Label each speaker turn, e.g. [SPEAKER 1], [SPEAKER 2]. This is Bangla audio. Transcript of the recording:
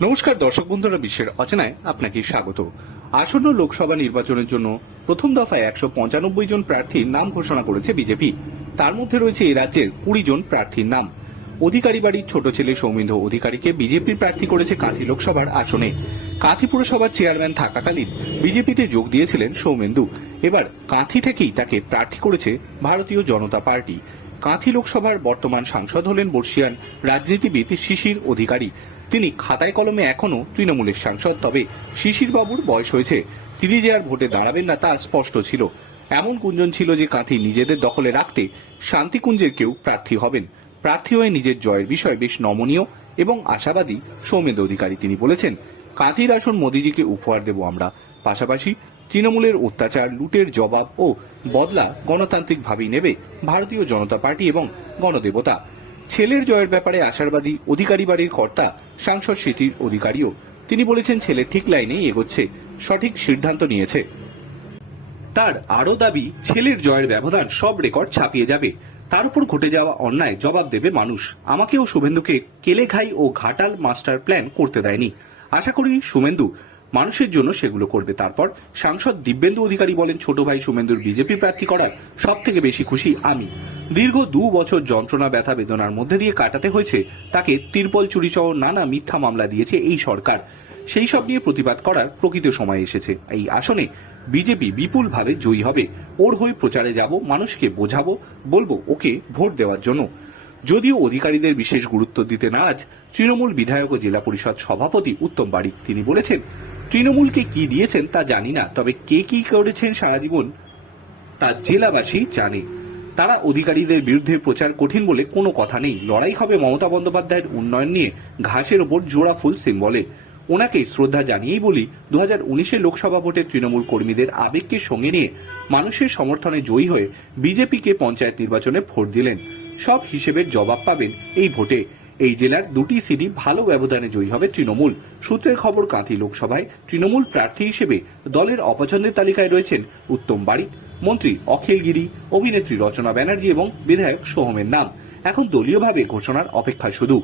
[SPEAKER 1] নমস্কার দর্শক বন্ধুরা, বিশ্বের অচেনায় আপনাকে স্বাগত। আসন্ন লোকসভা নির্বাচনের জন্য প্রথম দফায় একশো পঁচানব্বই জন প্রার্থীর নাম ঘোষণা করেছে বিজেপি। তার মধ্যে রয়েছে এই রাজ্যের কুড়ি জন প্রার্থীর নাম। অধিকারী বাড়ির ছোট ছেলে সৌমেন্দ্র অধিকারীকে বিজেপির প্রার্থী করেছে কাঁথি লোকসভার আসনে। কাঁথি পুরসভার চেয়ারম্যান থাকাকালীন বিজেপিতে যোগ দিয়েছিলেন সৌমেন্দু। এবার কাঁথি থেকেই তাকে প্রার্থী করেছে ভারতীয় জনতা পার্টি। কাঁথি লোকসভার বর্তমান সাংসদ হলেন বর্ষিয়ান রাজনীতিবিদ শিশির অধিকারী। তিনি খাতায় কলমে এখনও তৃণমূলের সাংসদ, তবে শিশির বাবুর বয়স হয়েছে। তিনি যে আর ভোটে দাঁড়াবেন না তা স্পষ্ট ছিল। এমন গুঞ্জন ছিল যে কাঁথি নিজেদের দখলে রাখতে শান্তিকুঞ্জের কেউ প্রার্থী হবেন। প্রার্থী হয়ে নিজের জয়ের বিষয় বেশ নমনীয় এবং আশাবাদী সৌমেন্দ্র অধিকারী তিনি বলেছেন, কাঁথির আসন মোদিজিকে উপহার দেব আমরা। পাশাপাশি তৃণমূলের অত্যাচার, লুটের জবাব ও বদলা গণতান্ত্রিকভাবেই নেবে ভারতীয় জনতা পার্টি এবং গণদেবতা। ছেলের জয়ের ব্যাপারে আশাবাদী অধিকারী বাড়ির কর্তা সাংসদ সিটির অধিকারীও। তিনি বলেছেন, ছেলে ঠিক লাইনেই এগোচ্ছে, সঠিক সিদ্ধান্ত নিয়েছে। তার আরও দাবি, ছেলের জয়ের ব্যবধান সব রেকর্ড ছাপিয়ে যাবে। তার উপর ঘটে যাওয়া অন্যায় জবাব দেবে মানুষ। আমাকেও শুভেন্দুকে কেলেঘাই ও ঘাটাল মাস্টার প্ল্যান করতে দেয়নি। আশা করি শুভেন্দু মানুষের জন্য সেগুলো করবে। তারপর সাংসদ দিব্যেন্দু অধিকারী বলেন, ছোট ভাই শুভেন্দুর বিজেপি প্রার্থী করার সব থেকে বেশি খুশি আমি। দীর্ঘ দু বছর যন্ত্রণা, ব্যথা, বেদনার মধ্যে দিয়ে কাটাতে হয়েছে। তাকে তিরপল চুরি সহ নানা মিথ্যা মামলা দিয়েছে এই সরকার। সেই সব নিয়ে প্রতিবাদ করার প্রকৃত সময় এসেছে। এই আসনে বিজেপি বিপুলভাবে জয়ী হবে। ওর হয়ে প্রচারে যাব, মানুষকে বোঝাবো, বলব ওকে ভোট দেওয়ার জন্য। যদিও অধিকারীদের বিশেষ গুরুত্ব দিতে নারাজ তৃণমূল বিধায়ক ও জেলা পরিষদ সভাপতি উত্তম বাড়ি তিনি বলেছেন, তৃণমূলকে কি দিয়েছেন তা জানি না, তবে কে কি করেছেন সারা জীবন তা জেলাবাসী জানে। তারা অধিকারীদের বিরুদ্ধে প্রচার কঠিন বলে কোনো কথা নেই। লড়াই হবে মমতা বন্দ্যোপাধ্যায়ের উন্নয়ন নিয়ে, ঘাসের ওপর জোড়া ফুল সিম্বলে। ওনাকে শ্রদ্ধা জানিয়েই বলি দু হাজার লোকসভা ভোটে তৃণমূল কর্মীদের আবেগকে সঙ্গে নিয়ে মানুষের সমর্থনে জয়ী হয়ে বিজেপিকে পঞ্চায়েত নির্বাচনে ভোট দিলেন। সব হিসেবের জবাব পাবেন এই ভোটে। এই জেলার দুটি সিটি ভালো ব্যবধানে জয়ী হবে তৃণমূল। সূত্রের খবর, কাঁথি লোকসভায় তৃণমূল প্রার্থী হিসেবে দলের অপছন্দের তালিকায় রয়েছেন উত্তম বারিক, মন্ত্রী অখিল গিরি, অভিনেত্রী রচনা ব্যানার্জি এবং বিধায়ক সোহমের নাম। এখন দলীয়ভাবে ঘোষণার অপেক্ষা শুধু।